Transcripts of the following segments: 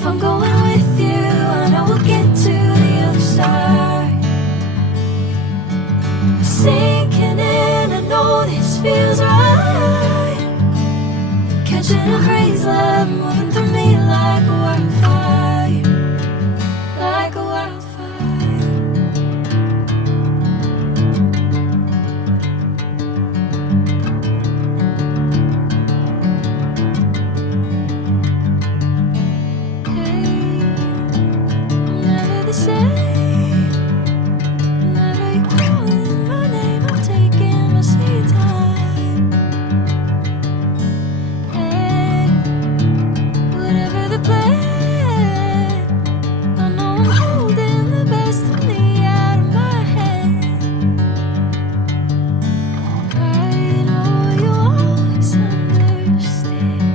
If I'm going with you, I know we'll get to the other side. Sinking in, I know this feels right. Catching a crazy love moving through me like a wildfire, like a wildfire. Hey, I'm never the same. Whenever you're calling my name, I'm taking my sweet time. Hey, whatever the plan, I know I'm holding the best of me out of my hand. I know you'll always understand.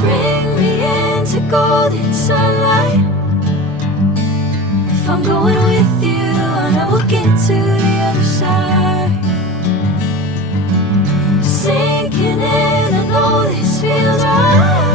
Bring me into golden sunlight. If I'm going with you, I know we'll get to the other side. Sinking in, I know this feels right.